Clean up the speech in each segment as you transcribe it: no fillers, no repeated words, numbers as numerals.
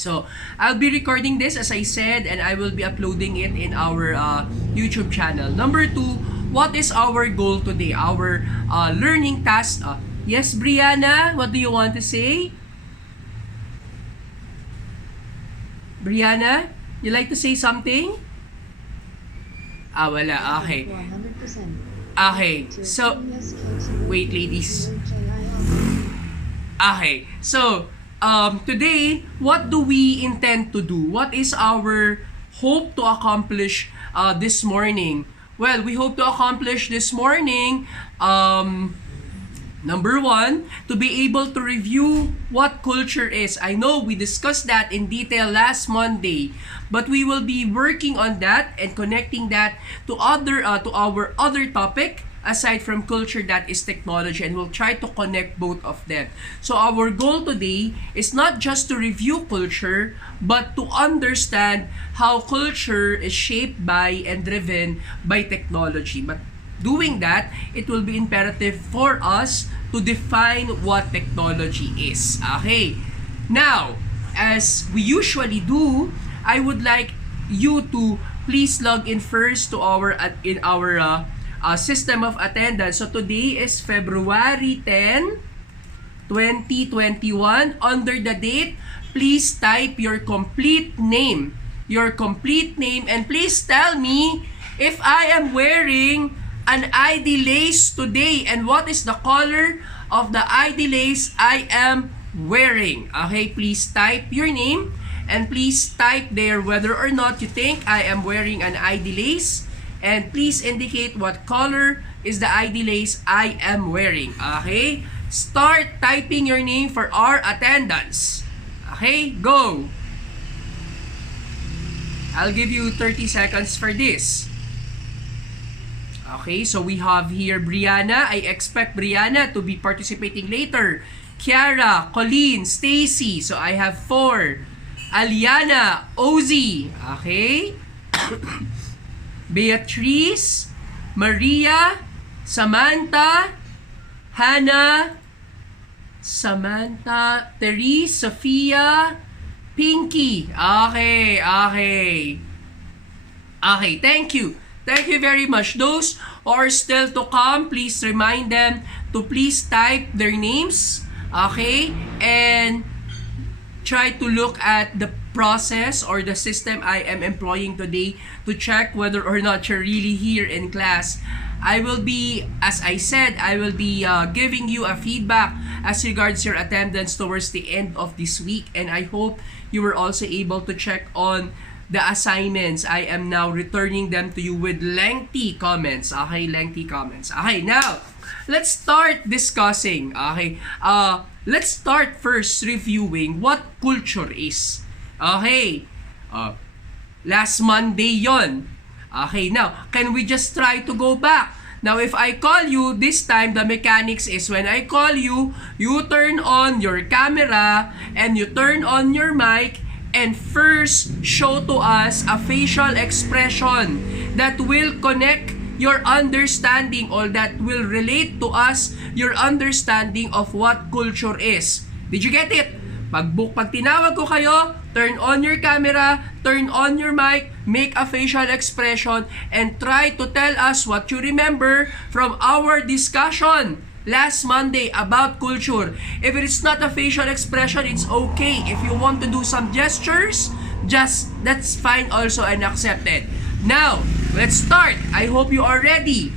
So, I'll be recording this as I said, and I will be uploading it in our YouTube channel. Number 2, what is our goal today? Our learning task. Yes, Brianna, what do you want to say? Brianna, you like to say something? Wala. Okay. 100%. Okay. So, wait, ladies. Okay. So, today, what do we intend to do? What is our hope to accomplish this morning? Well, we hope to accomplish this morning, number 1, to be able to review what culture is. I know we discussed that in detail last Monday, but we will be working on that and connecting that to our other topic aside from culture, that is technology, and we'll try to connect both of them. So our goal today is not just to review culture, but to understand how culture is shaped by and driven by technology. But doing that, it will be imperative for us to define what technology is. Okay. Now, as we usually do, I would like you to please log in first to our system of attendance. So today is February 10, 2021. Under the date, please type your complete name. And please tell me if I am wearing an ID lace today and what is the color of the ID lace I am wearing. Okay, please type your name and please type there whether or not you think I am wearing an ID lace, and please indicate what color is the ID lace I am wearing. Okay, start typing your name for our attendance. Okay, go. I'll give you 30 seconds for this. Okay, so we have here Brianna. I expect Brianna to be participating later. Kiara, Colleen, Stacy. So I have 4. Aliana, Ozzy. Okay. Beatrice, Maria, Samantha, Hannah, Therese, Sophia, Pinky. Okay, thank you. Thank you very much. Those who are still to come, please remind them to please type their names, okay? And try to look at the process or the system I am employing today to check whether or not you're really here in class. I will be, as I said, giving you a feedback as regards your attendance towards the end of this week, and I hope you were also able to check on the assignments. I am now returning them to you with lengthy comments. Okay, lengthy comments. Okay, now, let's start discussing. Okay, let's start first reviewing what culture is. Okay, last Monday yon. Okay, now, can we just try to go back? Now, if I call you, this time, the mechanics is when I call you, you turn on your camera and you turn on your mic and first show to us a facial expression that will connect your understanding or that will relate to us your understanding of what culture is. Did you get it? Pag tinawag ko kayo, turn on your camera, turn on your mic, make a facial expression, and try to tell us what you remember from our discussion last Monday about culture. If it is not a facial expression, it's okay. If you want to do some gestures, that's fine also and accepted. Now, let's start. I hope you are ready.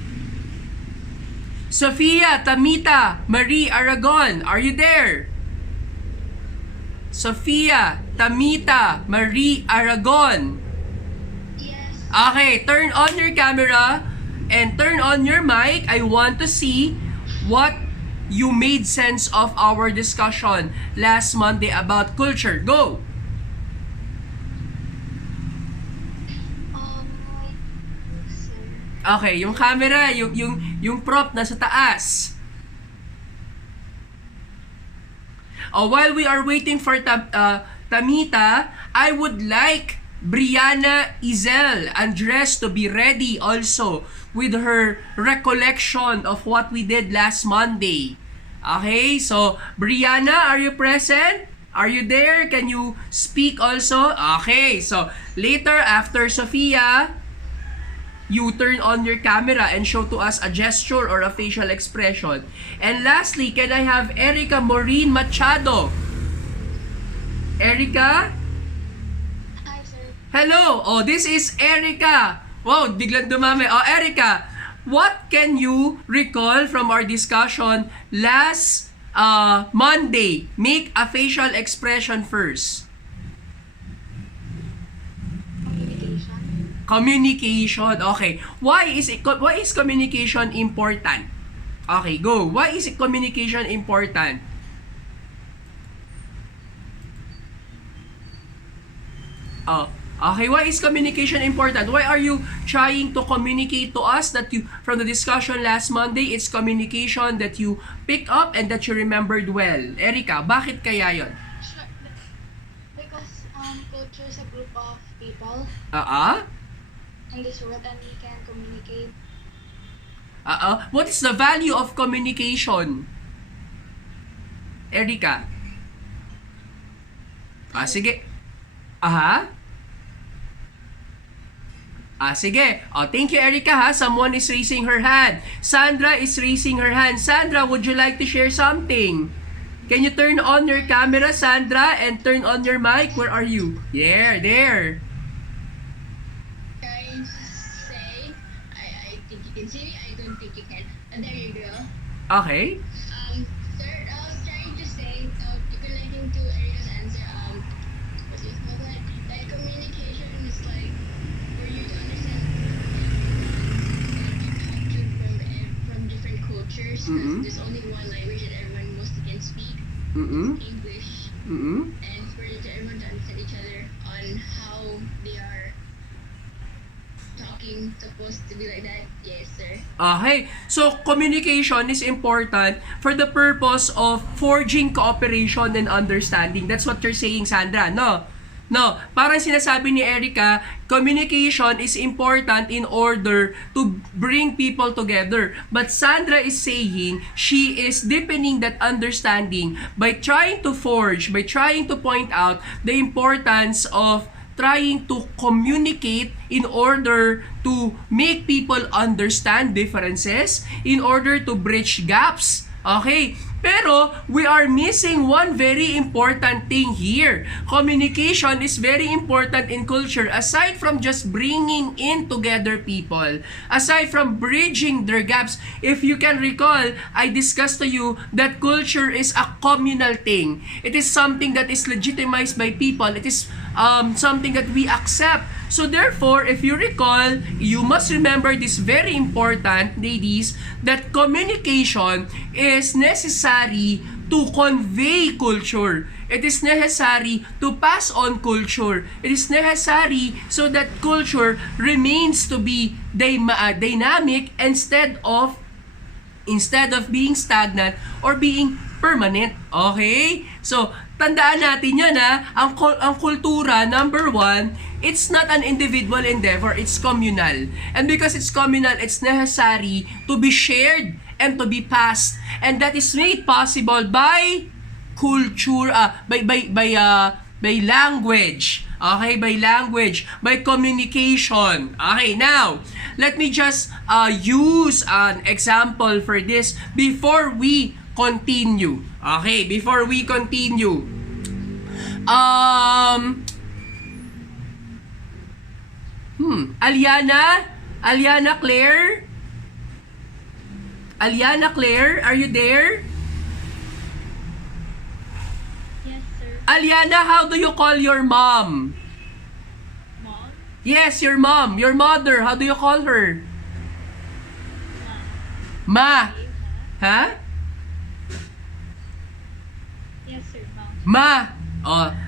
Sophia, Tamita, Marie Aragon, are you there? Sophia, Tamita, Marie Aragon. Yes. Okay, turn on your camera and turn on your mic. I want to see what you made sense of our discussion last Monday about culture. Go! Okay, yung camera, yung prop nasa taas. While we are waiting for Tamita, I would like Brianna Izel Andres to be ready also with her recollection of what we did last Monday. Okay, so Brianna, are you present? Are you there? Can you speak also? Okay, so later after Sophia, you turn on your camera and show to us a gesture or a facial expression. And lastly, can I have Erica Maureen Machado? Erica? Hi, sir. Hello! Oh, this is Erica. Wow, biglang dumami. Oh, Erica, what can you recall from our discussion last Monday? Make a facial expression first. Communication. Communication. Okay. Why is communication important? Okay, go. Why is communication important? Oh, okay. Why is communication important? Why are you trying to communicate to us that you, from the discussion last Monday, it's communication that you pick up and that you remembered well? Erica, bakit kaya yon? Sure. Because culture is a group of people Ah? in this world and we can communicate. What is the value of communication? Erica? Sige. Aha? Sige. Thank you, Erica, ha? Someone is raising her hand. Sandra is raising her hand. Sandra, would you like to share something? Can you turn on your camera, Sandra, and turn on your mic? Where are you? Yeah, there. Trying to say, I think you can see me, I don't think you can. And there you go. Okay. Sir, I was trying to say, if you're listening to Ariel's answer, what do you call that? That communication is like, for you to understand from different cultures, because there's only one language that everyone mostly can speak, English. And for everyone to understand each other on how they are talking supposed to be like that. Yes, sir. Okay. So, communication is important for the purpose of forging cooperation and understanding. That's what you're saying, Sandra, no? No, parang sinasabi ni Erica, communication is important in order to bring people together. But Sandra is saying she is deepening that understanding by trying to forge, by trying to point out the importance of trying to communicate in order to make people understand differences, in order to bridge gaps. Okay? Pero, we are missing one very important thing here. Communication is very important in culture aside from just bringing in together people. Aside from bridging their gaps. If you can recall, I discussed to you that culture is a communal thing. It is something that is legitimized by people. It is something that we accept. So therefore, if you recall, you must remember this very important, ladies, that communication is necessary to convey culture. It is necessary to pass on culture. It is necessary so that culture remains to be dynamic instead of being stagnant or being permanent. Okay? So, tandaan natin yan, ha. Ang kultura, number one, it's not an individual endeavor, it's communal. And because it's communal, it's necessary to be shared and to be passed. And that is made possible by culture, by language. Okay, by language, by communication. Okay, now, let me just use an example for this before we continue. Okay, before we continue. Aliana Claire? Aliana Claire, are you there? Yes, sir. Aliana, how do you call your mom? Mom? Yes, your mom, your mother, how do you call her? Ma. Ha? Yes, sir. Mom. Ma.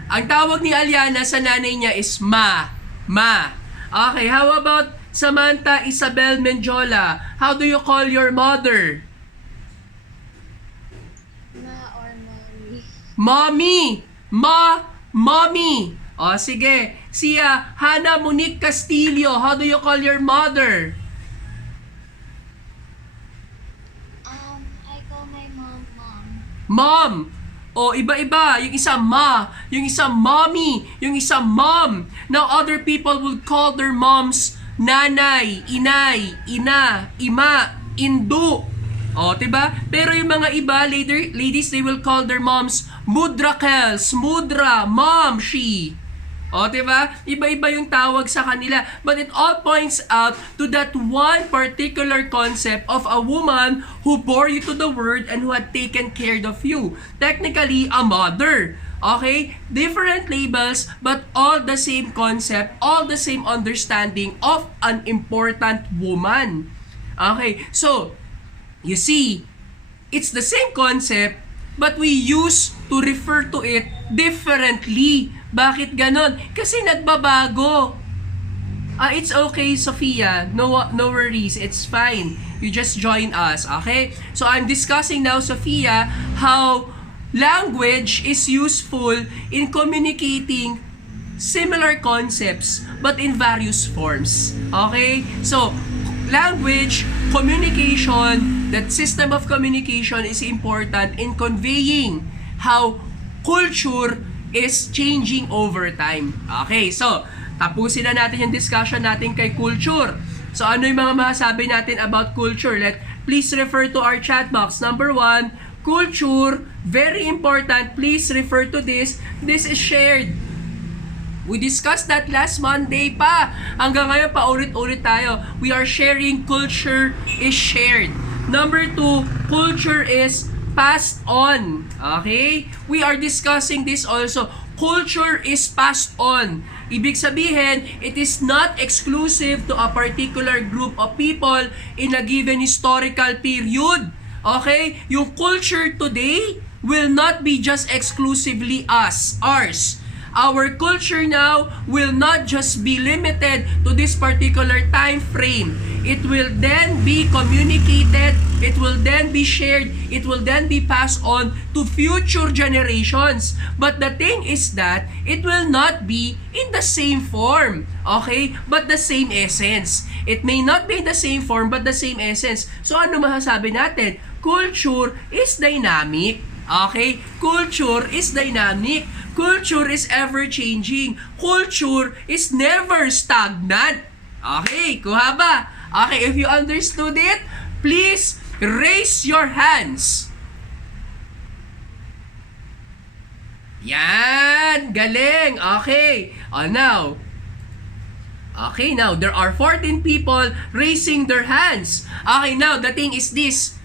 Ang tawag ni Aliana sa nanay niya is Ma. Ma. Okay, how about Samantha Isabel Menjola? How do you call your mother? Ma or mommy? Mommy. Mommy. Sige. Si Hannah Monique Castillo, how do you call your mother? I call my mom, Mom. Mom. O iba-iba, yung isa ma, yung isa mommy, yung isa mom. Now other people will call their moms nanay, inay, ina, ima, indu. O, diba? Pero yung mga iba, ladies, they will call their moms mudrakels, mudra, mom, she. O, diba? Iba-iba yung tawag sa kanila. But it all points out to that one particular concept of a woman who bore you to the world and who had taken care of you. Technically, a mother. Okay? Different labels, but all the same concept, all the same understanding of an important woman. Okay? So, you see, it's the same concept, but we use to refer to it differently. Bakit ganon? Kasi nagbabago. It's okay, Sophia. No worries. It's fine. You just join us, okay? So I'm discussing now, Sophia, how language is useful in communicating similar concepts but in various forms. Okay? So, language, communication, that system of communication is important in conveying how culture is changing over time. Okay, so tapusin na natin yung discussion natin kay culture. So ano yung mga masasabi natin about culture? Please refer to our chat box. Number 1, culture, very important. Please refer to this. This is shared. We discussed that last Monday pa. Hanggang ngayon, paulit-ulit tayo. We are sharing, culture is shared. Number 2, culture is passed on. Okay? We are discussing this also. Culture is passed on. Ibig sabihin, it is not exclusive to a particular group of people in a given historical period. Okay? Yung culture today will not be just exclusively ours. Our culture now will not just be limited to this particular time frame. It will then be communicated, it will then be shared, it will then be passed on to future generations. But the thing is that it will not be in the same form, okay? But the same essence. It may not be in the same form but the same essence. So ano masasabi natin? Culture is dynamic. Okay? Culture is dynamic. Culture is ever-changing. Culture is never stagnant. Okay, kuha ba? Okay, if you understood it, please raise your hands. Yan, galing. Okay. Now. Okay, now there are 14 people raising their hands. Okay, now the thing is this.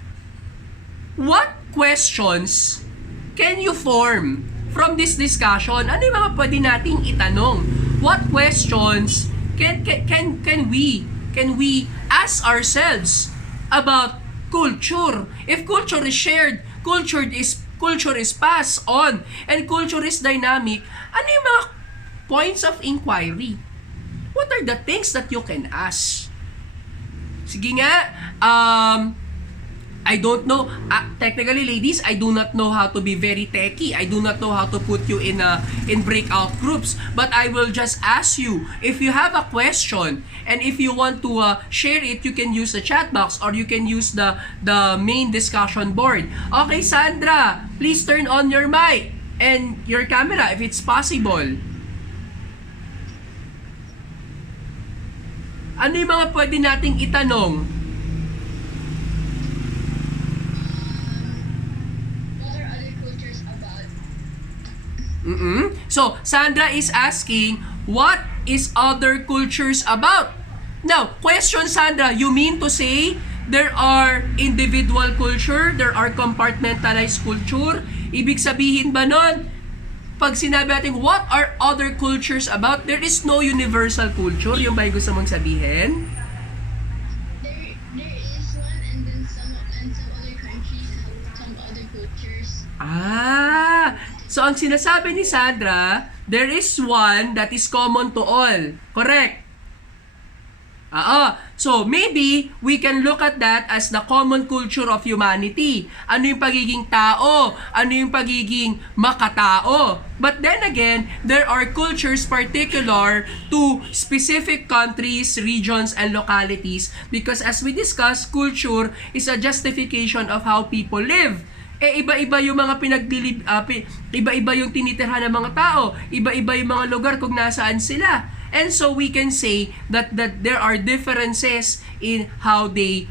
What questions can you form from this discussion? Ano yung mga pwede nating itanong? What questions can we ask ourselves about culture? If culture is shared, culture is passed on, and culture is dynamic, ano yung mga points of inquiry? What are the things that you can ask? Sige nga, I don't know. Technically, ladies, I do not know how to be very techy. I do not know how to put you in breakout groups. But I will just ask you, if you have a question, and if you want to share it, you can use the chat box or you can use the main discussion board. Okay, Sandra, please turn on your mic and your camera if it's possible. Ano yung mga pwede nating itanong? So, Sandra is asking, what is other cultures about? Now, question, Sandra, you mean to say there are individual culture, there are compartmentalized culture? Ibig sabihin ba nun, pag sinabi natin, what are other cultures about? There is no universal culture. Yung ba yung gusto mong sabihin? There is one, and then some other countries have some other cultures. So ang sinasabi ni Sandra, there is one that is common to all. Correct? So maybe we can look at that as the common culture of humanity. Ano yung pagiging tao? Ano yung pagiging makatao? But then again, there are cultures particular to specific countries, regions, and localities, because as we discussed, culture is a justification of how people live. iba-iba yung mga iba-iba yung tinitirhan ng mga tao, iba-iba yung mga lugar kung nasaan sila. And so we can say that there are differences in how they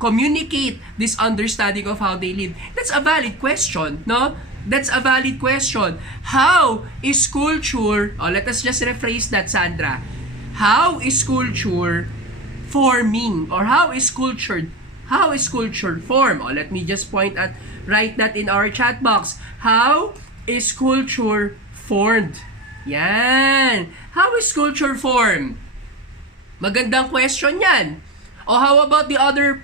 communicate this understanding of how they live. That's a valid question, no? That's a valid question. How is culture, let us just rephrase that, Sandra. How is culture forming, or how is culture formed? Let me just write that in our chat box. How is culture formed? Yan. How is culture formed? Magandang question yan. O how about the other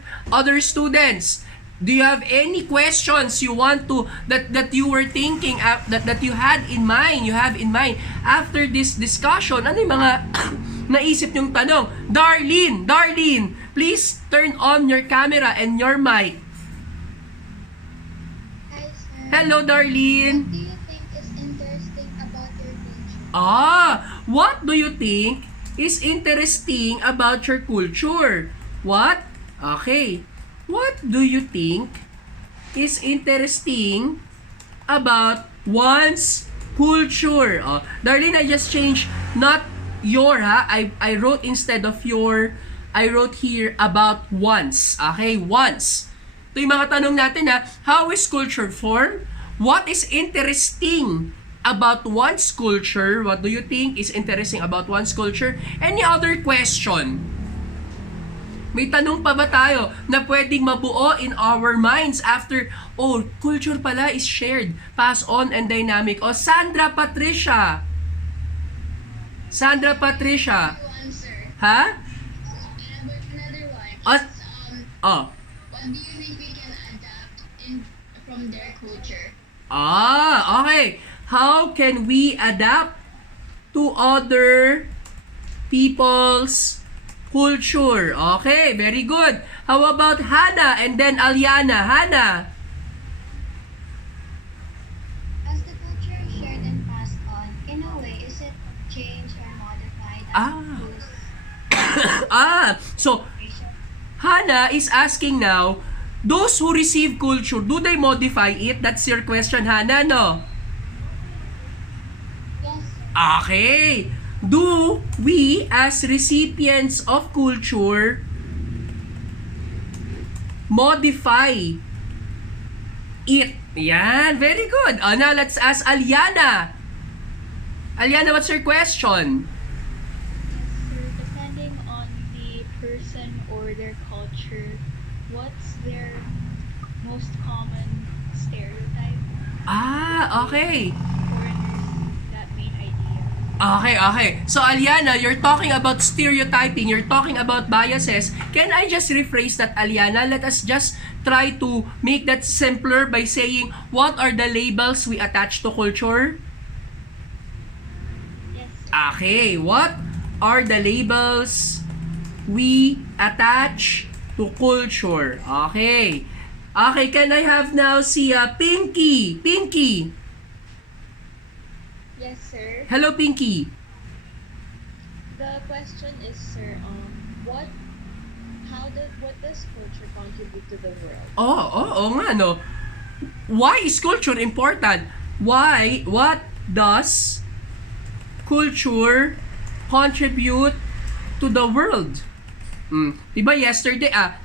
students? Do you have any questions you want to that you were thinking that you had in mind, after this discussion? Ano yung mga naisip yung tanong? Darlene, please turn on your camera and your mic. Hi, sir. Hello, Darlene. What do you think is interesting about your culture? What do you think is interesting about your culture? What? Okay. What do you think is interesting about one's culture? Darlene, I just changed not your, ha? I wrote instead of your, I wrote here about one's. Okay, one's. Ito yung mga tanong natin, ha? How is culture formed? What is interesting about one's culture? What do you think is interesting about one's culture? Any other question? May tanong pa ba tayo na pwedeng mabuo in our minds after, culture pala is shared, pass on, and dynamic. Sandra Patricia. Another one, sir. Ha? Another one. What do you think we can adapt from their culture? Okay. How can we adapt to other people's culture? Okay, very good. How about Hannah and then Aliana? Hannah. As the culture is shared and passed on, in a way, is it changed or modified So Hannah is asking now, those who receive culture, do they modify it? That's your question, Hannah, no? Yes, sir. Okay. Do we, as recipients of culture, modify it? Yan, very good. Now let's ask Aliana. Aliana, what's your question? So, depending on the person or their culture, what's their most common stereotype? Okay. Foreigners, that main idea. Okay. So, Aliana, you're talking about stereotyping. You're talking about biases. Can I just rephrase that, Aliana? Let us just try to make that simpler by saying, what are the labels we attach to culture? Yes, sir. Okay, what are the labels we attach to culture? Okay. Okay, can I have now si Pinky? Pinky. Yes, sir. Hello, Pinky. The question is, sir, what does culture contribute to the world? Oo nga, no? Why is culture important? What does culture contribute to the world? Diba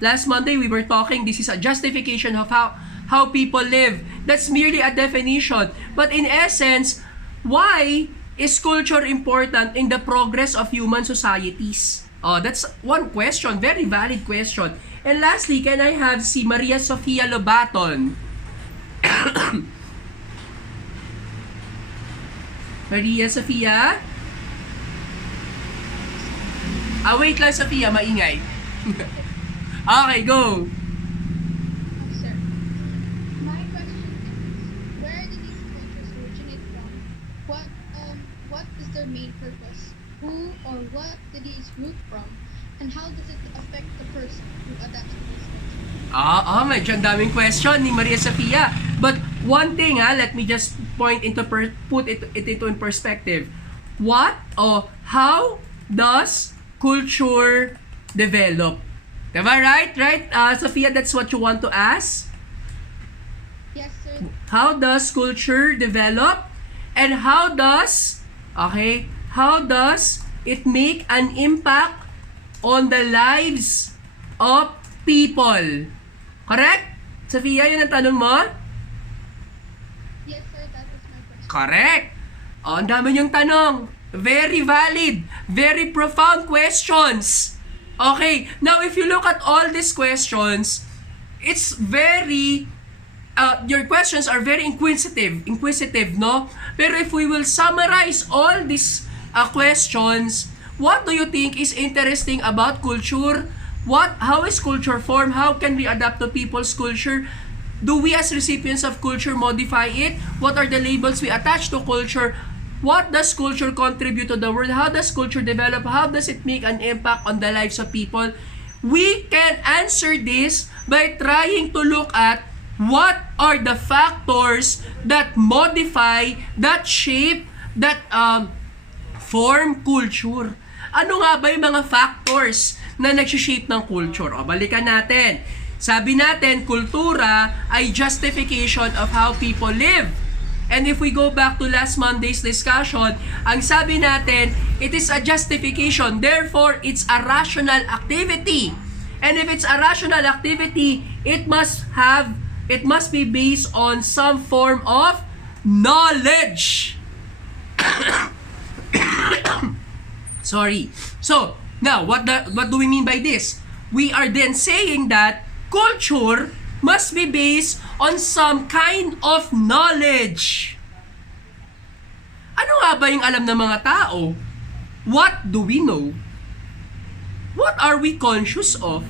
last Monday we were talking, this is a justification of how people live. That's merely a definition. But in essence, why is culture important in the progress of human societies? That's one question, very valid question. And lastly, can I have si Maria Sofia Lobaton? Maria Sofia? Wait lang, Sofia, maingay. Okay, go. Sir, my question is, where did these cultures originate from? What is their main purpose? Who or what did these root from? And how does it affect the person who adapts to these cultures? Medyo ang daming question ni Maria Sofia. But one thing, let me just put it into in perspective. What or how does culture develop? Diba? Right? Sophia, that's what you want to ask? Yes, How does culture develop? And how does it make an impact on the lives of people? Correct? Sophia, yun ang tanong mo? Yes, sir, that is my question. Correct. Oh, ang dami niyong tanong. Very valid. Very profound questions. Okay, now if you look at all these questions, it's very your questions are very inquisitive, no? Pero if we will summarize all these questions, what do you think is interesting about culture? How is culture formed? How can we adapt to people's culture? Do we as recipients of culture modify it? What are the labels we attach to culture? What does culture contribute to the world? How does culture develop? How does it make an impact on the lives of people? We can answer this by trying to look at what are the factors that modify, that shape, that form culture. Ano nga ba yung mga factors na nagsishape ng culture? O, balikan natin. Sabi natin, kultura ay justification of how people live. And if we go back to last Monday's discussion, ang sabi natin, it is a justification. Therefore, it's a rational activity. And if it's a rational activity, it must be based on some form of knowledge. Sorry. So, now, what do we mean by this? We are then saying that culture must be based on some kind of knowledge. Ano nga ba yung alam ng mga tao? What do we know? What are we conscious of?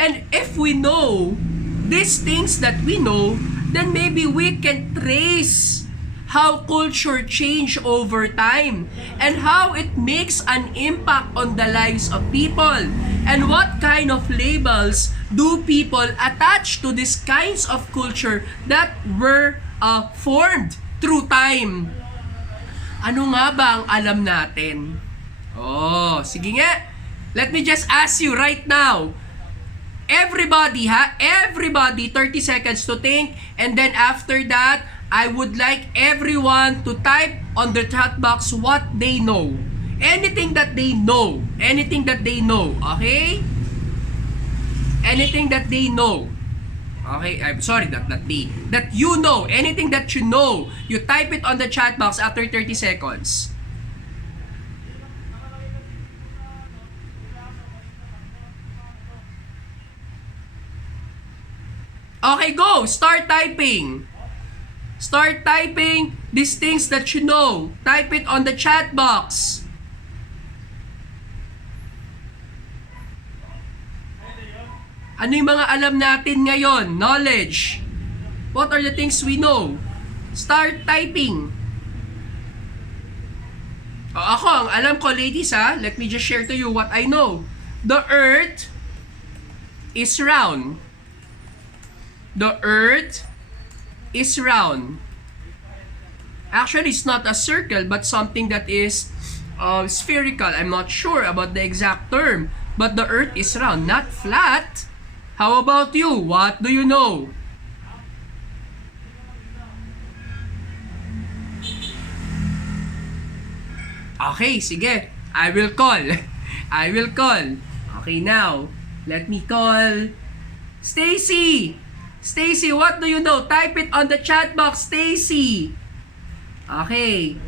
And if we know these things that we know, then maybe we can trace how culture change over time and how it makes an impact on the lives of people, and what kind of labels do people attach to these kinds of culture that were formed through time. Ano nga ba ang alam natin? Oh, sige nga. Let me just ask you right now. Everybody, 30 seconds to think, and then after that, I would like everyone to type on the chat box what they know. Anything that they know. Okay? Anything that they know. Okay, I'm sorry, that you know. Anything that you know. You type it on the chat box after 30 seconds. Okay, go! Start typing. Start typing these things that you know. Type it on the chat box. Ano yung mga alam natin ngayon? Knowledge. What are the things we know? Start typing. Ako, ang alam ko, ladies, let me just share to you what I know. The earth is round. The earth is round. Actually, it's not a circle, but something that is spherical. I'm not sure about the exact term, but the earth is round, not flat. How about you? What do you know? Okay, sige. I will call. Okay, now, let me call Stacy. Stacy, what do you know? Type it on the chat box, Stacy. Okay.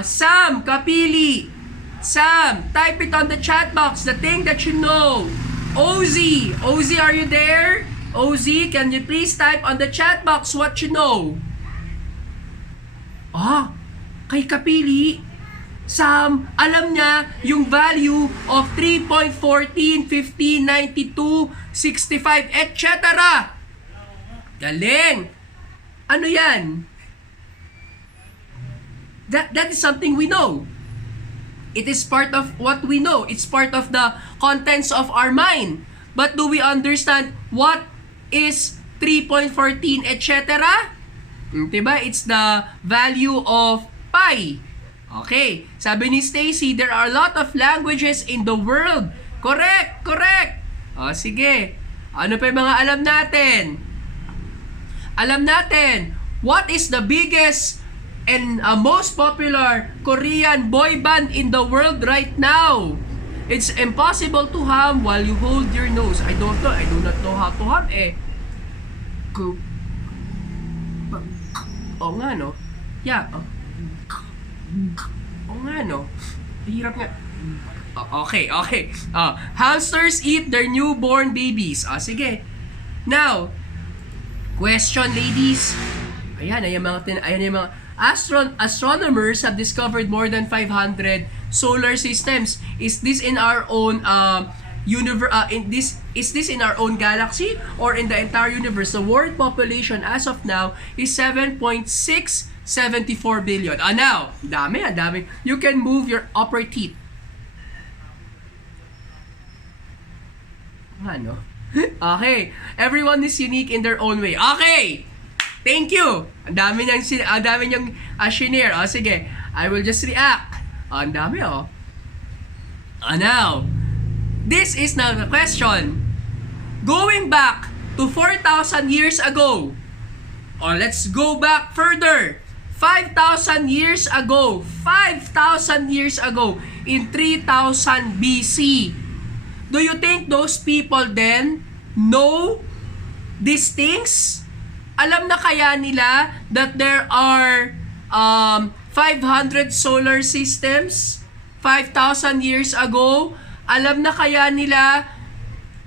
Sam, Kapili. Sam, type it on the chat box, the thing that you know. Ozzy, are you there? Ozzy, can you please type on the chat box what you know? Kay Kapili, Sam, alam niya yung value of 3.14, 15, 92, 65, etc. Galing! Ano yan? That is something we know. It is part of what we know. It's part of the contents of our mind. But do we understand what is 3.14, etc.? Diba? It's the value of pi. Okay. Sabi ni Stacy, there are a lot of languages in the world. Correct. Sige. Ano pa yung mga alam natin? What is the biggest and most popular Korean boy band in the world right now? It's impossible to hum while you hold your nose. I don't know. I do not know how to hum Oo nga, no? Yeah. Oo nga, no? Hirap nga. Okay. Hamsters eat their newborn babies. Sige. Now, question, ladies. Ayan yung mga astronomers have discovered more than 500 solar systems. Is this in our own is this in our own galaxy or in the entire universe? The world population as of now is 7.674 billion. Now, dami. You can move your upper teeth. Ano? Okay. Everyone is unique in their own way. Okay. Thank you. Ang dami niyang shinare. Sige. I will just react. Ang dami, now, this is now the question. Going back to 4,000 years ago, or let's go back further, 5,000 years ago, in 3,000 BC, do you think those people then know these things? Alam na kaya nila that there are 500 solar systems 5,000 years ago? Alam na kaya nila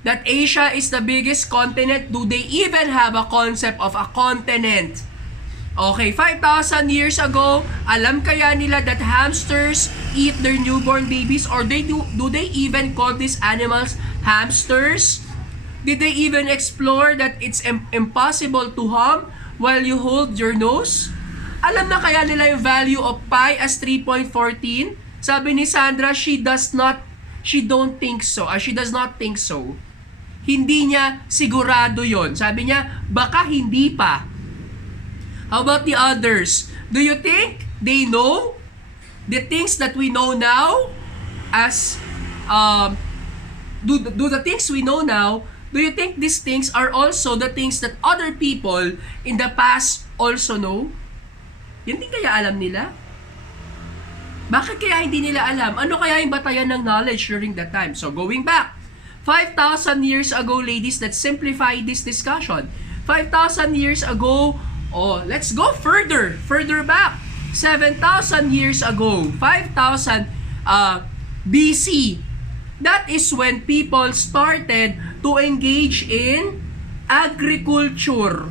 that Asia is the biggest continent? Do they even have a concept of a continent? Okay, 5,000 years ago, alam kaya nila that hamsters eat their newborn babies? Or do they even call these animals hamsters? Did they even explore that it's impossible to hum while you hold your nose? Alam na kaya nila yung value of pi as 3.14? Sabi ni Sandra, she does not think so. Hindi niya sigurado yon. Sabi niya, baka hindi pa. How about the others? Do you think they know the things that we know now? Do the things we know now, do you think these things are also the things that other people in the past also know? Yan din kaya alam nila? Bakit kaya hindi nila alam? Ano kaya yung batayan ng knowledge during that time? So going back, 5,000 years ago, ladies, let's simplify this discussion. 5,000 years ago, let's go further back. 7,000 years ago, 5,000 BC. That is when people started to engage in agriculture.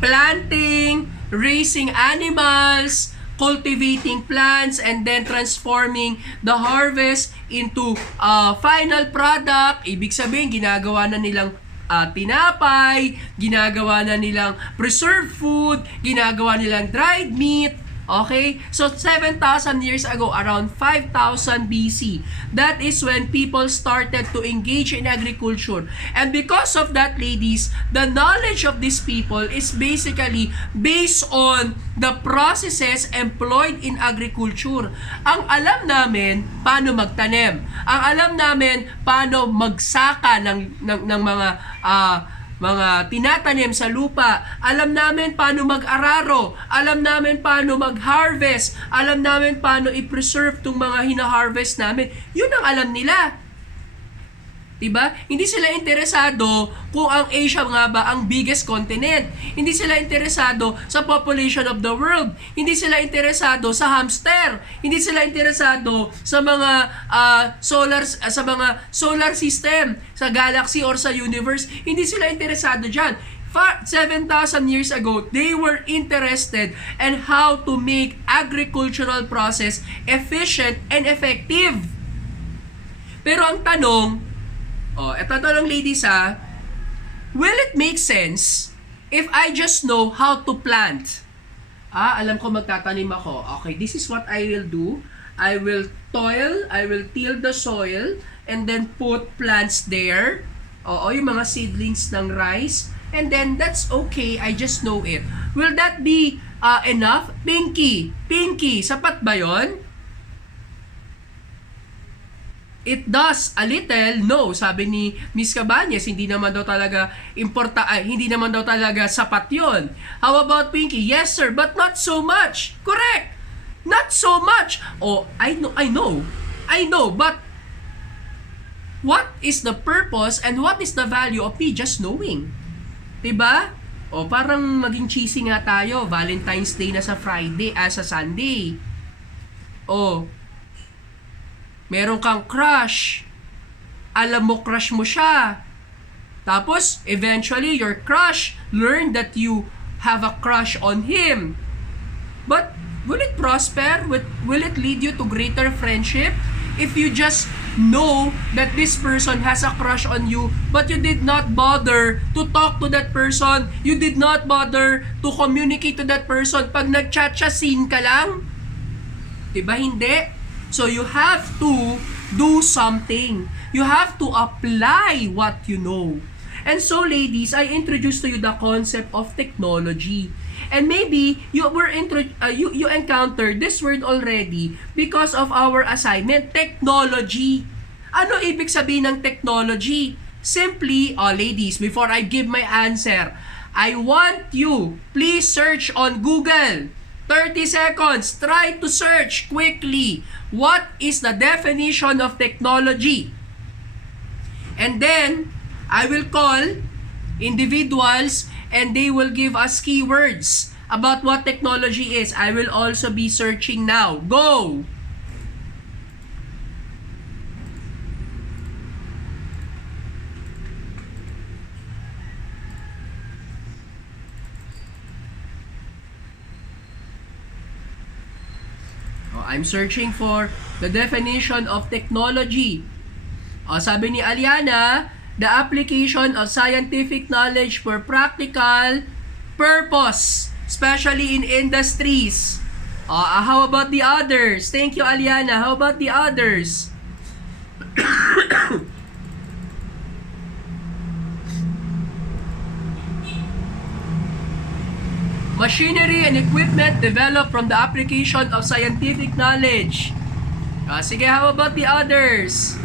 Planting, raising animals, cultivating plants, and then transforming the harvest into final product. Ibig sabihin, ginagawa na nilang tinapay, ginagawa na nilang preserved food, ginagawa nilang dried meat. Okay? So, 7,000 years ago, around 5,000 BC, that is when people started to engage in agriculture. And because of that, ladies, the knowledge of these people is basically based on the processes employed in agriculture. Ang alam namin, paano magtanim. Ang alam namin, paano magsaka ng mga tinatanim sa lupa. Alam namin paano mag-araro. Alam namin paano mag-harvest. Alam namin paano i-preserve itong mga hina-harvest namin. Yun ang alam nila. Diba? Hindi sila interesado kung ang Asia nga ba ang biggest continent. Hindi sila interesado sa population of the world. Hindi sila interesado sa hamster. Hindi sila interesado sa mga solar system, sa galaxy or sa universe. Hindi sila interesado diyan. 7,000 years ago, they were interested in how to make agricultural process efficient and effective. Pero ang tanong, eto lang, ladies, will it make sense if I just know how to plant? Alam ko magtatanim ako. Okay, this is what I will do. I will till the soil, and then put plants there. Yung mga seedlings ng rice. And then, that's okay. I just know it. Will that be enough? Pinky, sapat ba yon? it does a little, no. Sabi ni Miss Cabañez, hindi naman daw talaga hindi naman daw talaga sapat yon. How about Pinky? Yes sir, but not so much. Correct. Not so much. Oh, I know, but what is the purpose and what is the value of me just knowing? Diba? O parang maging cheesy nga tayo, Valentine's Day na sa Friday, sa Sunday. O, meron kang crush. Alam mo crush mo siya. Tapos, eventually, your crush learned that you have a crush on him. But, will it prosper? Will it lead you to greater friendship? If you just know that this person has a crush on you, but you did not bother to talk to that person, you did not bother to communicate to that person, pag nag-chat siya, scene ka lang? Diba hindi? So you have to do something. You have to apply what you know. And so ladies, I introduced to you the concept of technology. And maybe you you encountered this word already because of our assignment, technology. Ano ibig sabihin ng technology? Simply, ladies, before I give my answer, I want you, please search on Google. 30 seconds, try to search quickly. What is the definition of technology? And then, I will call individuals and they will give us keywords about what technology is. I will also be searching now. Go! I'm searching for the definition of technology. Sabi ni Aliana, the application of scientific knowledge for practical purpose, especially in industries. How about the others? Thank you, Aliana. How about the others? Machinery and equipment developed from the application of scientific knowledge. Sige, how about the others?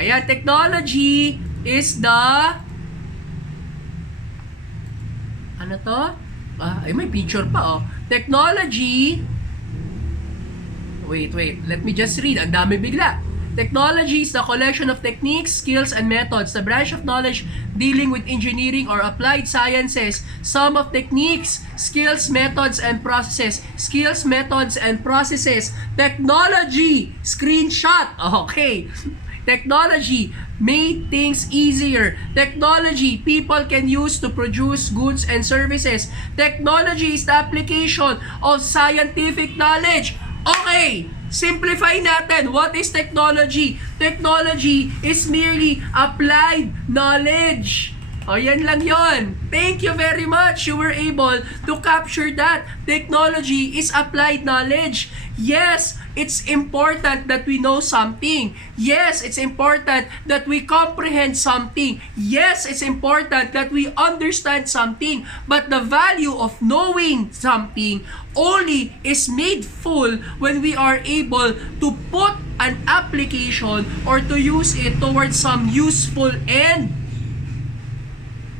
Ayan, technology is the... Ano to? May picture pa, Technology... Wait. Let me just read. Ang dami bigla. Technology is the collection of techniques, skills, and methods. The branch of knowledge dealing with engineering or applied sciences. Sum of techniques, skills, methods, and processes. Skills, methods, and processes. Technology. Screenshot. Okay. Technology made things easier. Technology people can use to produce goods and services. Technology is the application of scientific knowledge. Okay, simplify natin. What is technology? Technology is merely applied knowledge. Yan lang yon. Thank you very much. You were able to capture that. Technology is applied knowledge. Yes, it's important that we know something. Yes, it's important that we comprehend something. Yes, it's important that we understand something. But the value of knowing something only is made full when we are able to put an application or to use it towards some useful end.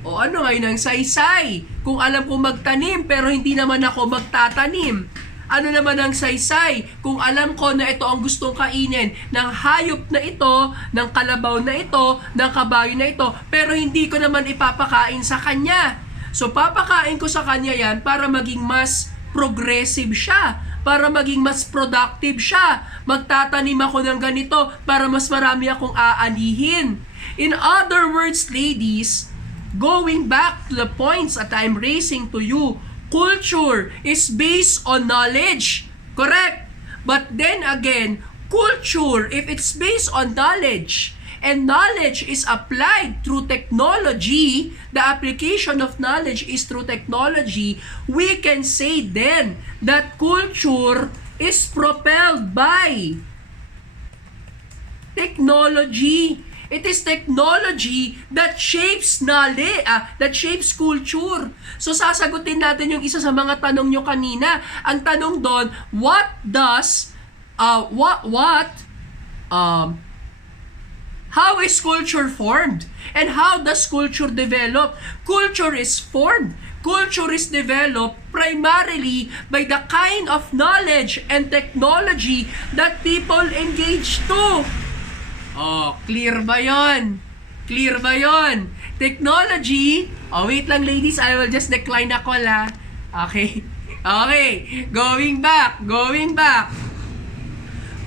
O ano ngayon ang saysay? Kung alam ko magtanim pero hindi naman ako magtatanim. Ano naman ang saysay? Kung alam ko na ito ang gustong kainin ng hayop na ito, ng kalabaw na ito, ng kabayo na ito, pero hindi ko naman ipapakain sa kanya. So papakain ko sa kanya yan para maging mas progressive siya, para maging mas productive siya. Magtatanim ako ng ganito para mas marami akong aanihin. In other words, ladies, going back to the points that I'm raising to you, culture is based on knowledge. Correct? But then again, culture, if it's based on knowledge, and knowledge is applied through technology, the application of knowledge is through technology, we can say then that culture is propelled by technology. It is technology that shapes knowledge, that shapes culture. So sasagutin natin yung isa sa mga tanong nyo kanina. Ang tanong doon, what How is culture formed? And how does culture develop? Culture is formed. Culture is developed primarily by the kind of knowledge and technology that people engage to. Oh, clear ba yon? Clear ba yon? Technology, oh wait lang ladies, I will just decline a call ha. Okay. Okay, going back.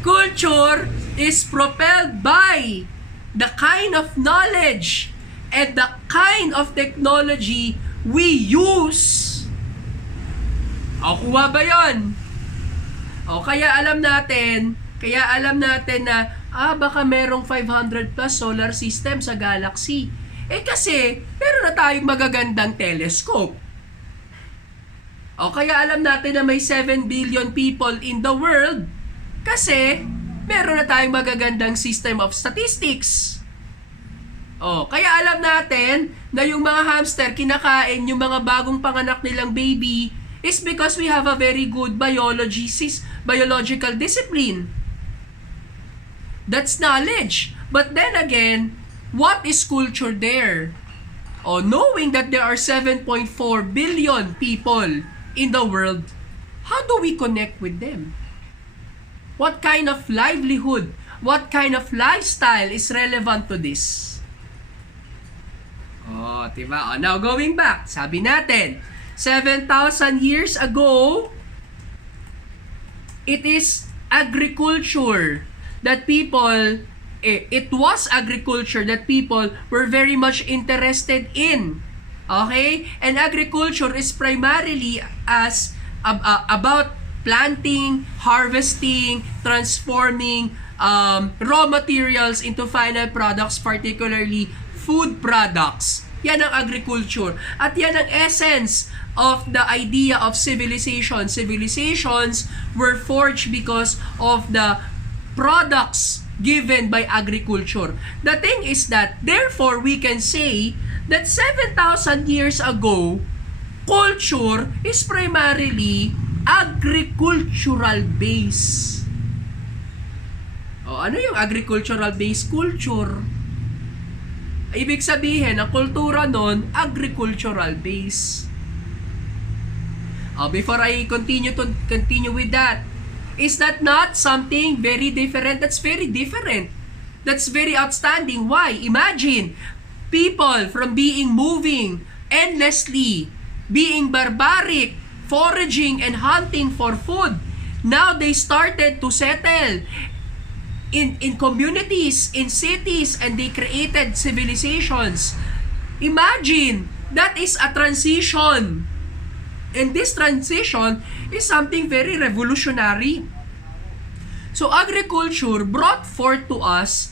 Culture is propelled by the kind of knowledge and the kind of technology we use. O, kuha ba yun? O, kaya alam natin na, baka merong 500 plus solar system sa galaxy. Kasi, meron na tayong magagandang telescope. O, kaya alam natin na may 7 billion people in the world kasi meron na tayong magagandang system of statistics. O, kaya alam natin na yung mga hamster kinakain yung mga bagong panganak nilang baby is because we have a very good biological discipline. That's knowledge. But then again, what is culture there? O, knowing that there are 7.4 billion people in the world, how do we connect with them? What kind of livelihood, what kind of lifestyle is relevant to this? Oh, diba? Oh, now going back, sabi natin, 7,000 years ago, it is agriculture that people, it was agriculture that people were very much interested in. Okay? And agriculture is primarily about planting, harvesting, transforming raw materials into final products, particularly food products. Yan ang agriculture. At yan ang essence of the idea of civilization. Civilizations were forged because of the products given by agriculture. The thing is that, therefore, we can say that 7,000 years ago, culture is primarily agricultural base. O, ano yung agricultural base culture? Ibig sabihin, ang kultura nun, agricultural base. Before I continue with that, is that not something very different? That's very different. That's very outstanding. Why? Imagine, people from moving endlessly, being barbaric, foraging and hunting for food. Now they started to settle in communities, in cities, and they created civilizations. Imagine, that is a transition. And this transition is something very revolutionary. So agriculture brought forth to us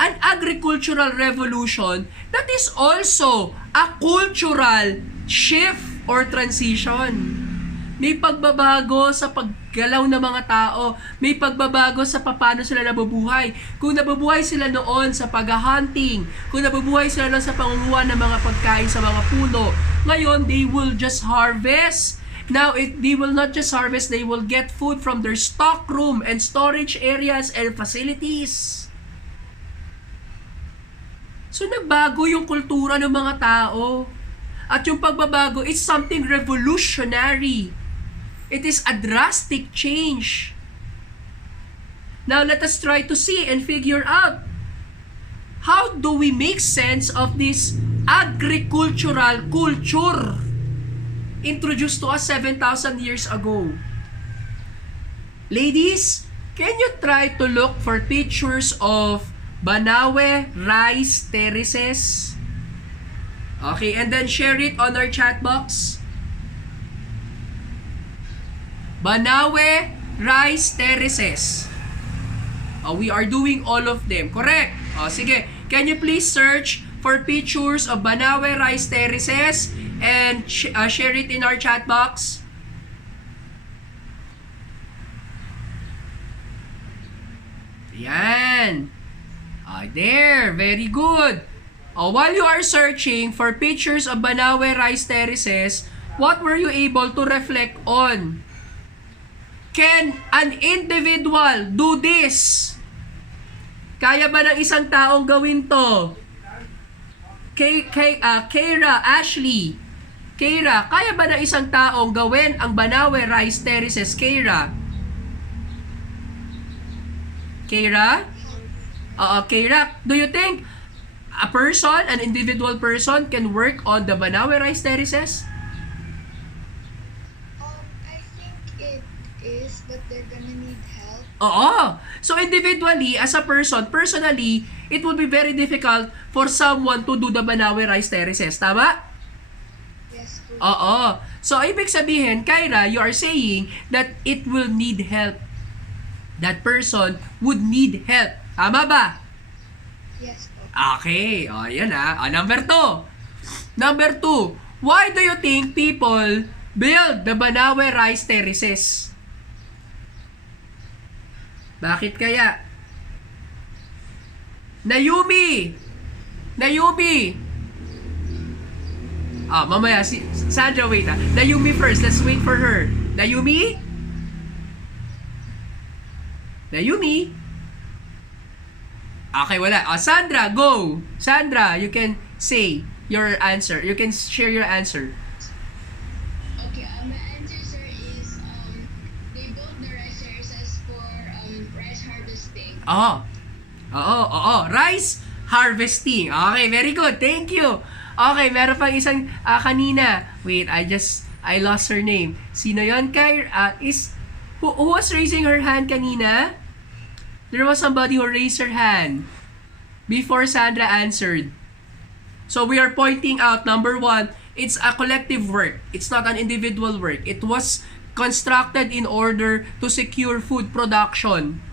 an agricultural revolution that is also a cultural shift or transition. May pagbabago sa paggalaw ng mga tao. May pagbabago sa paano sila nabubuhay. Kung nabubuhay sila noon sa pag-hunting, kung nabubuhay sila noon sa pangunguha ng mga pagkain sa mga puno, ngayon they will just harvest. Now, they will not just harvest, they will get food from their stock room and storage areas and facilities. So, nagbago yung kultura ng mga tao. At yung pagbabago is something revolutionary. It is a drastic change. Now, let us try to see and figure out, how do we make sense of this agricultural culture introduced to us 7,000 years ago? Ladies, can you try to look for pictures of Banawe rice terraces? Okay, and then share it on our chat box. Banawe rice terraces. We are doing all of them. Correct. Sige. Can you please search for pictures of Banawe rice terraces and share it in our chat box? Yan. There. Very good. While you are searching for pictures of Banawe rice terraces, what were you able to reflect on? Can an individual do this? Kaya ba ng isang taong gawin to? Keira, Ashley. Keira, kaya ba ng isang taong gawin ang Banawe Rice Terraces? Keira? Keira? Keira, do you think a person, an individual person can work on the Banawe Rice Terraces? I think it is, but they're gonna need help. Oo. So individually, as a person, personally, it would be very difficult for someone to do the Banawe Rice Terraces. Tama? Yes, po. Oo. So ibig sabihin, Kyra, you are saying that it will need help. That person would need help. Tama ba? Yes, po. Okay. O, yan ha. Number 2. Number 2. Why do you think people build the Banawe Rice Terraces? Bakit kaya? Nayumi! Nayumi! Mamaya. Sandra, wait ha. Nayumi first. Let's wait for her. Nayumi? Nayumi? Okay, wala. Sandra, go! Sandra, you can say your answer. You can share your answer. Okay, my answer, sir, is they built the rice terraces for rice harvesting. Oo. Rice harvesting. Okay, very good. Thank you. Okay, meron pang isang kanina. Wait, I lost her name. Sino yon? Who was raising her hand kanina? There was somebody who raised her hand before Sandra answered. So we are pointing out, number 1, it's a collective work. It's not an individual work. It was constructed in order to secure food production.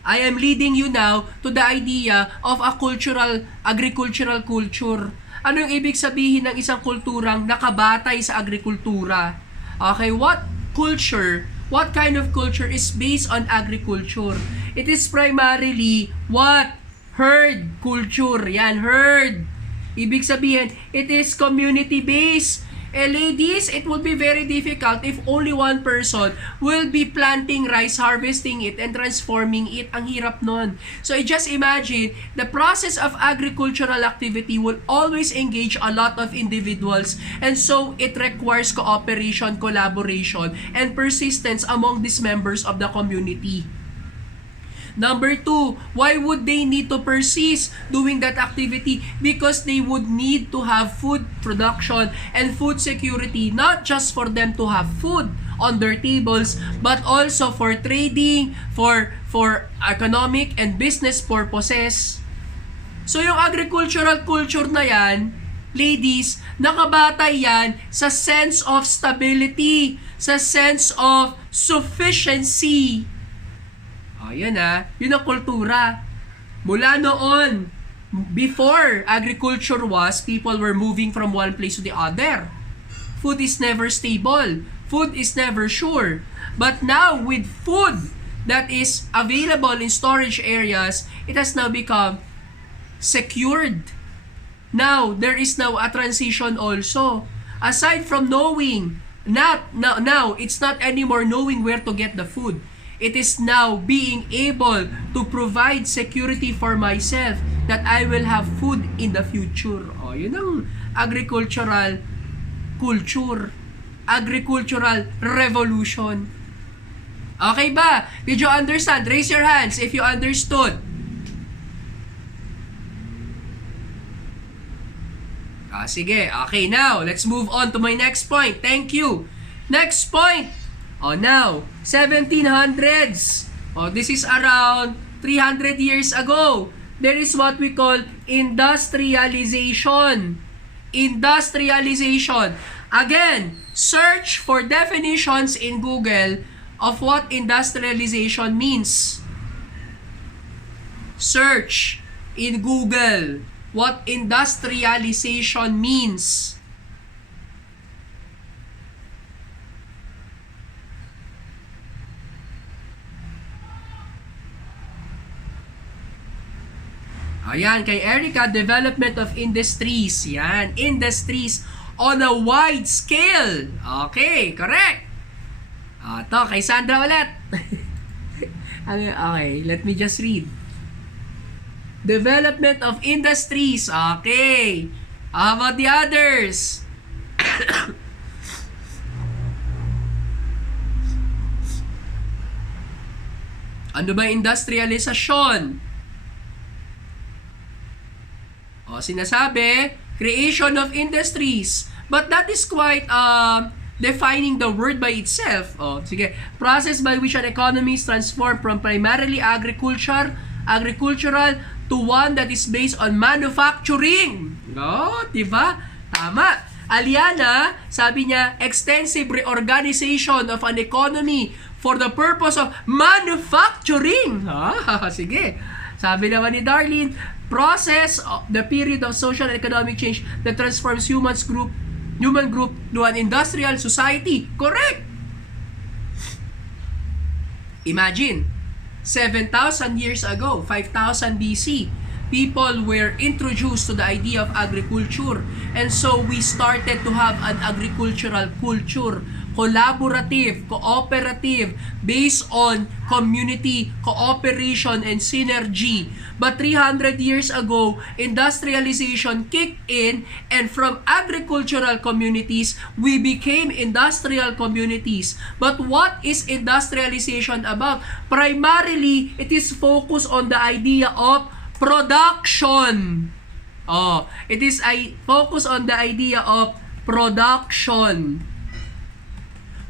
I am leading you now to the idea of a agricultural culture. Ano yung ibig sabihin ng isang kulturang nakabatay sa agrikultura? Okay, what kind of culture is based on agriculture? It is primarily what? Herd culture. Yan, herd. Ibig sabihin, it is community-based. Ladies, it would be very difficult if only one person will be planting rice, harvesting it, and transforming it. Ang hirap nun. So, just imagine, the process of agricultural activity will always engage a lot of individuals, and so it requires cooperation, collaboration, and persistence among these members of the community. Number 2, why would they need to persist doing that activity? Because they would need to have food production and food security, not just for them to have food on their tables, but also for trading, for economic and business purposes. So yung agricultural culture na yan, ladies, nakabatay yan sa sense of stability, sa sense of sufficiency. Yan yun ang kultura. Mula noon, before agriculture was, people were moving from one place to the other. Food is never stable. Food is never sure. But now, with food that is available in storage areas, it has now become secured. Now, there is now a transition also. Aside from knowing, now, it's not anymore knowing where to get the food. It is now being able to provide security for myself that I will have food in the future. Yun ang agricultural culture. Agricultural revolution. Okay ba? Did you understand? Raise your hands if you understood. Sige. Okay, now, let's move on to my next point. Thank you. Next point. Now, 1700s. This is around 300 years ago. There is what we call industrialization. Industrialization. Again, search for definitions in Google of what industrialization means. Search in Google what industrialization means. Ayan, kay Erica, development of industries. Yan, industries on a wide scale. Okay, correct. Ito, kay Sandra ulit. Okay, let me just read. Development of industries. Okay. How about the others? Ano ba industrialization? O, sinasabi, creation of industries. But that is quite defining the word by itself. O, sige. Process by which an economy is transformed from primarily agricultural to one that is based on manufacturing. O, diba? Tama. Aliana, sabi niya, extensive reorganization of an economy for the purpose of manufacturing. Sige. Sabi naman ni Darlene, process of the period of social and economic change that transforms human group to an industrial society. Correct. Imagine, 7,000 years ago, 5,000 BC, people were introduced to the idea of agriculture. And so we started to have an agricultural culture, collaborative, cooperative, based on community, cooperation, and synergy. But 300 years ago, industrialization kicked in, and from agricultural communities, we became industrial communities. But what is industrialization about? Primarily, it is focused on the idea of production. It is a focus on the idea of production.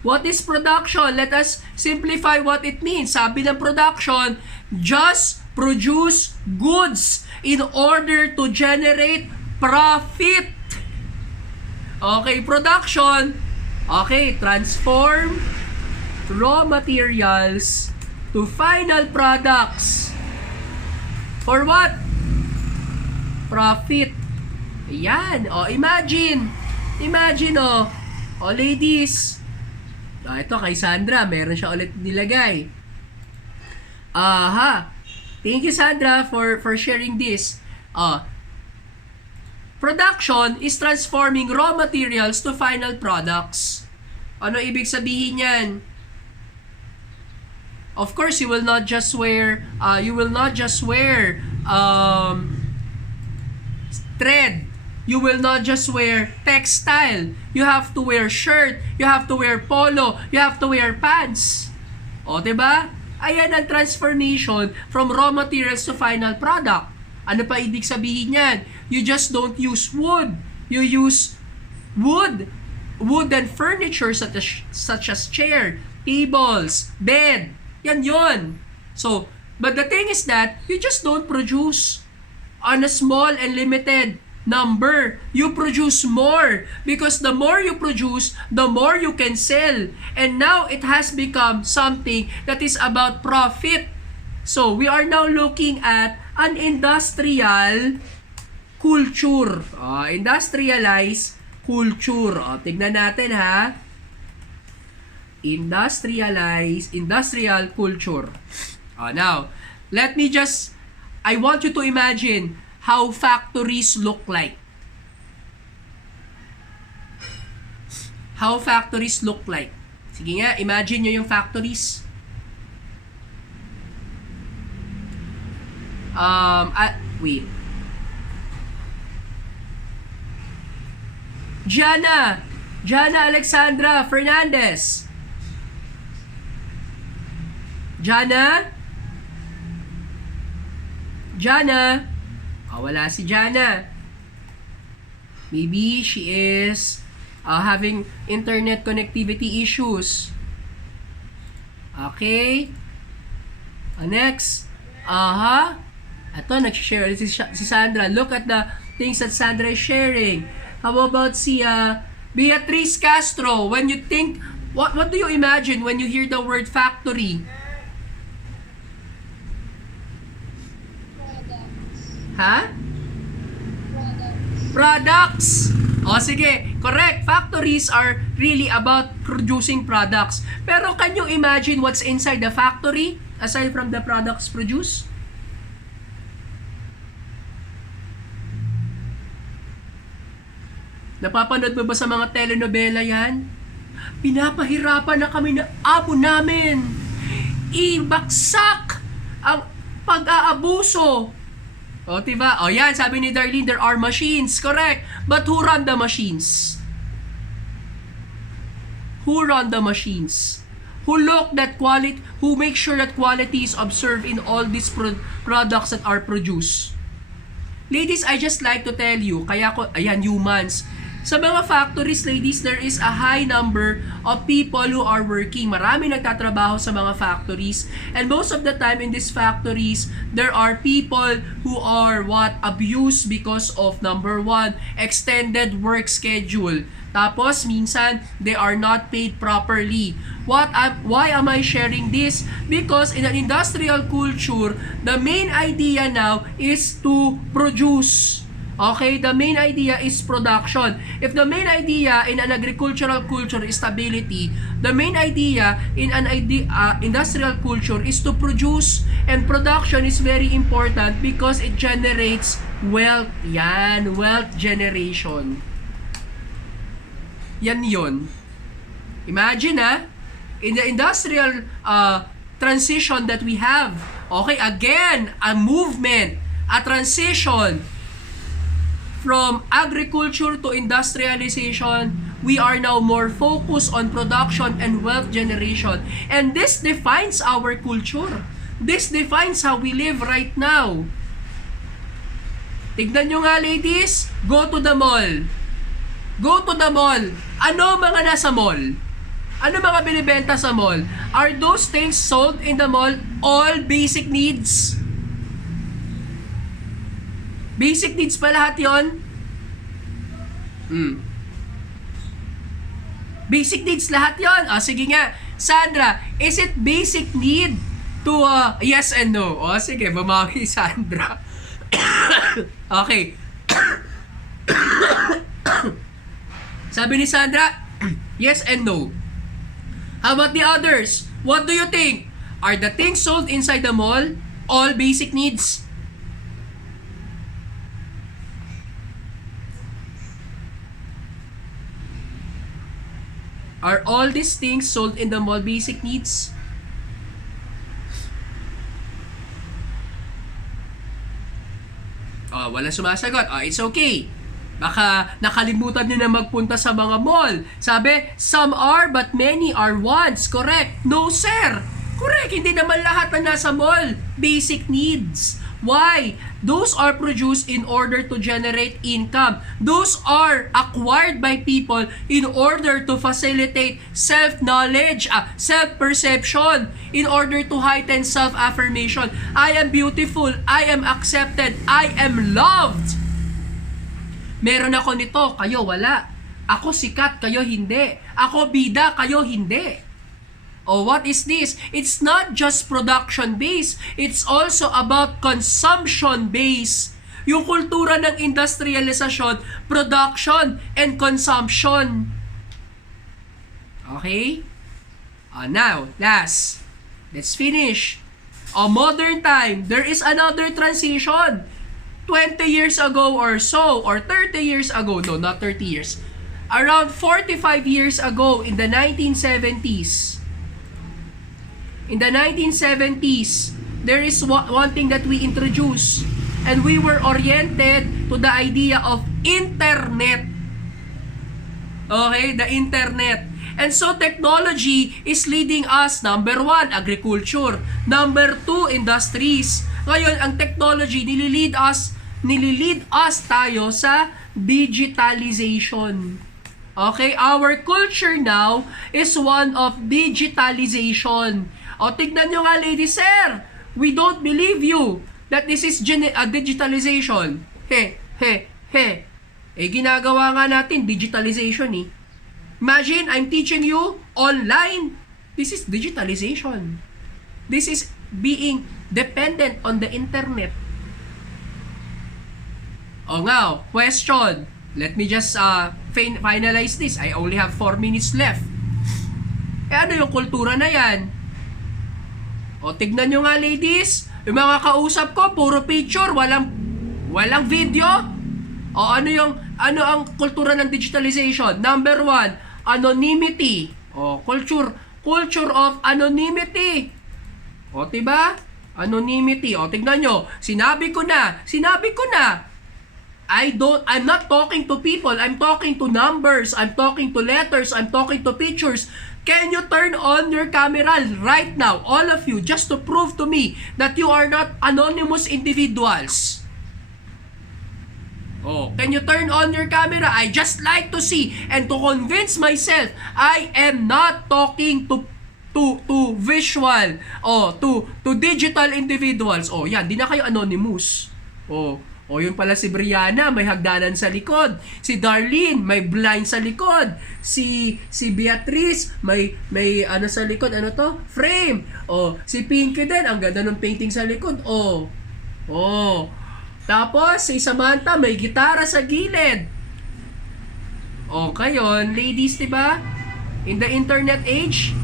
What is production? Let us simplify what it means. Sabi ng production, just produce goods in order to generate profit. Okay, production. Okay, transform raw materials to final products. For what? Profit. Ayan. Imagine. Imagine, ladies. Ito kay Sandra, meron siya ulit nilagay. Thank you, Sandra, for sharing this. Production is transforming raw materials to final products. Ano ibig sabihin yan? Of course, you will not just wear thread. You will not just wear textile. You have to wear shirt. You have to wear polo. You have to wear pants. Diba? Ayan ang transformation from raw materials to final product. Ano pa ibig sabihin yan? You just don't use wood. You use wooden furniture such as chair, tables, bed. Yan yon. So, but the thing is that you just don't produce on a small and limited number. You produce more because the more you produce, the more you can sell. And now it has become something that is about profit. So we are now looking at an industrial culture. Industrialized culture. Tignan natin ha. Industrial culture. Now, I want you to imagine how factories look like. How factories look like. Sige nga, imagine nyo yung factories. Wait. Jana Alexandra Fernandez. Jana? Wala si Jana. Maybe she is having internet connectivity issues. Okay. Next. Ito, nag-share si Sandra. Look at the things that Sandra is sharing. How about si Beatrice Castro? When you think, what do you imagine when you hear the word factory? Products. Sige, correct. Factories are really about producing products. Pero can you imagine what's inside the factory aside from the products produced? Napapanood mo ba sa mga telenovela yan? Pinapahirapan na kami na amo namin. Ibaksak ang pag-aabuso. O, diba? O, yan, sabi ni Darlene, there are machines. Correct. But who run the machines? Who run the machines? Who look that quality, who make sure that quality is observed in all these products that are produced? Ladies, I just like to tell you, kaya ko, ayan, humans. Sa mga factories, ladies, there is a high number of people who are working. Marami nagtatrabaho sa mga factories. And most of the time in these factories, there are people who are abused because of number one, extended work schedule. Tapos, minsan, they are not paid properly. Why am I sharing this? Because in an industrial culture, the main idea now is to produce. Okay, the main idea is production. If the main idea in an agricultural culture is stability, the main idea in an industrial culture is to produce, and production is very important because it generates wealth. Yan, wealth generation. Yan yun. Imagine in the industrial transition that we have, okay, again, a movement, a transition from agriculture to industrialization, we are now more focused on production and wealth generation. And this defines our culture. This defines how we live right now. Tignan nyo nga, ladies, go to the mall. Go to the mall. Ano mga nasa mall? Ano mga binibenta sa mall? Are those things sold in the mall all basic needs? Basic needs pa lahat yon? Basic needs lahat yon? Sige nga. Sandra, is it basic need to yes and no? Sige, bumawi Sandra. Okay. Sabi ni Sandra, yes and no. How about the others? What do you think? Are the things sold inside the mall all basic needs? Are all these things sold in the mall basic needs? Wala sumasagot. It's okay. Baka nakalimutan nyo na magpunta sa mga mall. Sabi, some are but many are wants. Correct. No, sir. Correct. Hindi naman lahat na nasa mall basic needs. Why? Those are produced in order to generate income. Those are acquired by people in order to facilitate self-knowledge, self-perception, in order to heighten self-affirmation. I am beautiful. I am accepted. I am loved. Meron ako nito, kayo wala. Ako sikat, kayo hindi. Ako bida, kayo hindi. What is this? It's not just production-based. It's also about consumption-based. Yung kultura ng industrialization, production, and consumption. Okay? Now, last. Let's finish. Modern time, there is another transition. 20 years ago or so, or 30 years ago, no, not 30 years. Around 45 years ago, in the 1970s, in the 1970s, there is one thing that we introduced, and we were oriented to the idea of internet. Okay, the internet. And so technology is leading us, number one, agriculture. Number two, industries. Ngayon, ang technology nililid us tayo sa digitalization. Okay, our culture now is one of digitalization. Tignan nyo nga, ladies, sir, we don't believe you that this is digitalization. Ginagawa nga natin digitalization eh. Imagine, I'm teaching you online. This is digitalization. This is being dependent on the internet. Question. Let me just finalize this. I only have 4 minutes left. Ano yung kultura na yan? Tignan nyo nga, ladies. Yung mga kausap ko, puro picture, walang video. Ano ang kultura ng digitalization? Number 1, anonymity. Culture of anonymity. Diba? Anonymity. O, tignan nyo. Sinabi ko na. I'm not talking to people. I'm talking to numbers. I'm talking to letters. I'm talking to pictures. Can you turn on your camera right now, all of you, just to prove to me that you are not anonymous individuals? Oh, can you turn on your camera? I just like to see and to convince myself I am not talking to visual to digital individuals. Oh, yan, di na kayo anonymous. Oh, yun pala si Brianna, may hagdanan sa likod. Si Darlene, may blind sa likod. Si Beatrice, may ano sa likod, ano to? Frame. Oh, si Pinky din, ang ganda ng painting sa likod. Oh. Tapos, si Samantha, may gitara sa gilid. Okay yun, ladies, diba? In the internet age,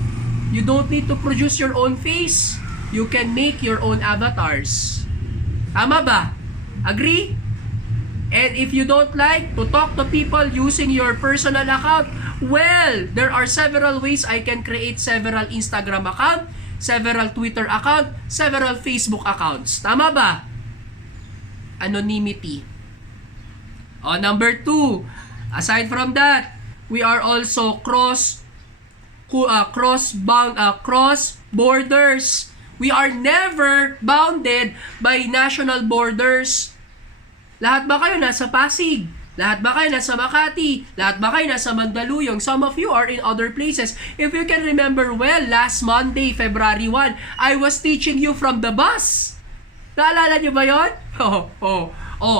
you don't need to produce your own face. You can make your own avatars. Tama ba? Agree? And if you don't like to talk to people using your personal account, well, there are several ways I can create several Instagram account, several Twitter account, several Facebook accounts. Tama ba? Anonymity. Number 2, aside from that, we are also cross borders. We are never bounded by national borders. Lahat ba kayo nasa Pasig? Lahat ba kayo nasa Makati? Lahat ba kayo nasa Mandaluyong? Some of you are in other places. If you can remember well, last Monday, February 1, I was teaching you from the bus. Naalala niyo ba yun?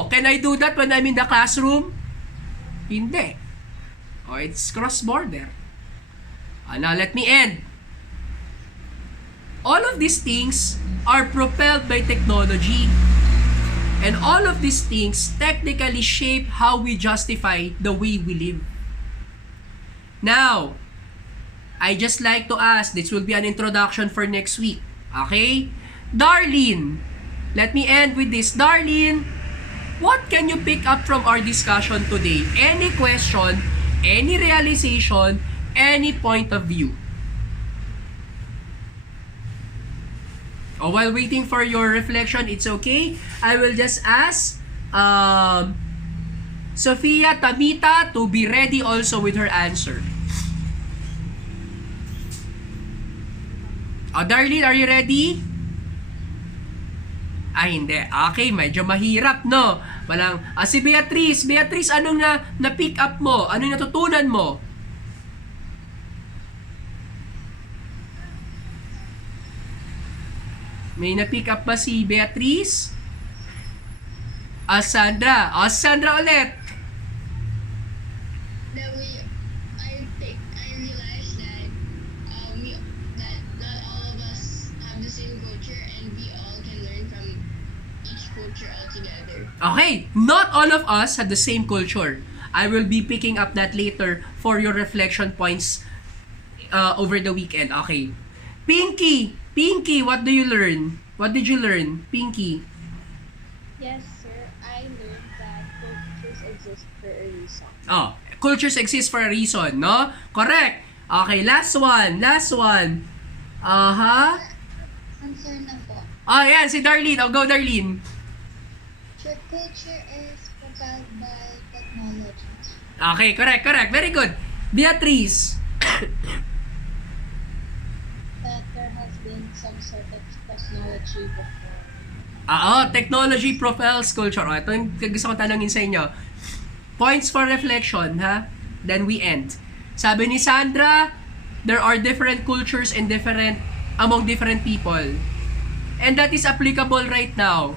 Can I do that when I'm in the classroom? Hindi. It's cross-border. Now, let me end. All of these things are propelled by technology. And all of these things technically shape how we justify the way we live. Now, I just like to ask, this will be an introduction for next week. Okay? Darlene, let me end with this. Darlene, what can you pick up from our discussion today? Any question, any realization, any point of view? While waiting for your reflection, it's okay. I will just ask Sophia Tamita to be ready also with her answer. Darlene, are you ready? Hindi. Okay, medyo mahirap, no? Walang, si Beatrice. Beatrice, anong na-pick up mo? Anong natutunan mo? May na-pick up ba si Beatrice? Sandra. Sandra ulit. I realized that not all of us have the same culture and we all can learn from each culture altogether. Okay, not all of us have the same culture. I will be picking up that later for your reflection points over the weekend. Okay. Pinky, what do you learn? What did you learn, Pinky? Yes, sir. I learned that cultures exist for a reason. Cultures exist for a reason, no? Correct. Okay, last one. Answer na po. Yan, si Darlene. Go, Darlene. Your culture is propelled by technology. Okay, correct. Very good. Beatrice. That there has been some sort of technology before. Technology propels culture. Ito yung gusto ko tanongin sa inyo. Points for reflection, ha? Then we end. Sabi ni Sandra, there are different cultures and among different people. And that is applicable right now.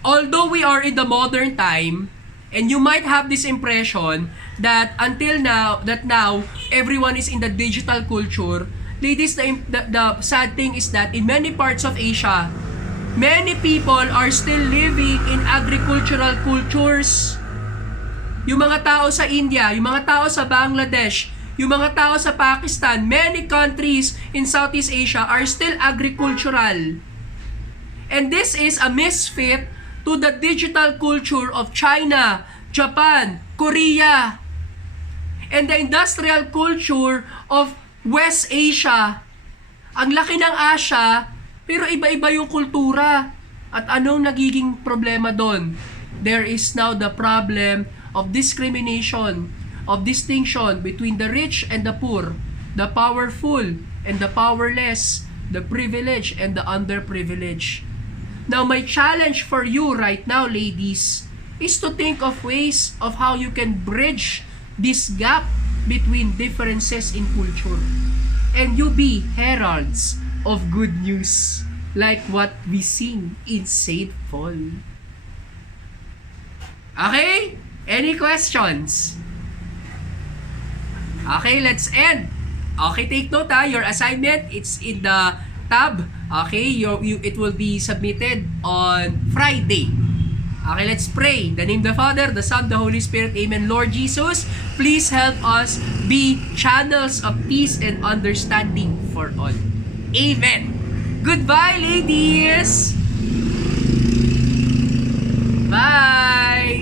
Although we are in the modern time, and you might have this impression that now everyone is in the digital culture. Ladies, the sad thing is that in many parts of Asia, many people are still living in agricultural cultures. Yung mga tao sa India, yung mga tao sa Bangladesh, yung mga tao sa Pakistan, many countries in Southeast Asia are still agricultural. And this is a misfit to the digital culture of China, Japan, Korea, and the industrial culture of West Asia. Ang laki ng Asia, Pero iba-iba yung kultura. At anong nagiging problema doon? There is now the problem of discrimination, of distinction between the rich and the poor, the powerful and the powerless, the privileged and the underprivileged. Now, my challenge for you right now, ladies, is to think of ways of how you can bridge this gap between differences in culture. And you be heralds of good news, like what we sing in Saint Paul. Okay? Any questions? Okay, let's end. Okay, take note ha. Your assignment, it's in the tab. Okay, it will be submitted on Friday. Okay, let's pray. In the name of the Father, the Son, the Holy Spirit. Amen. Lord Jesus, please help us be channels of peace and understanding for all. Amen. Goodbye, ladies. Bye.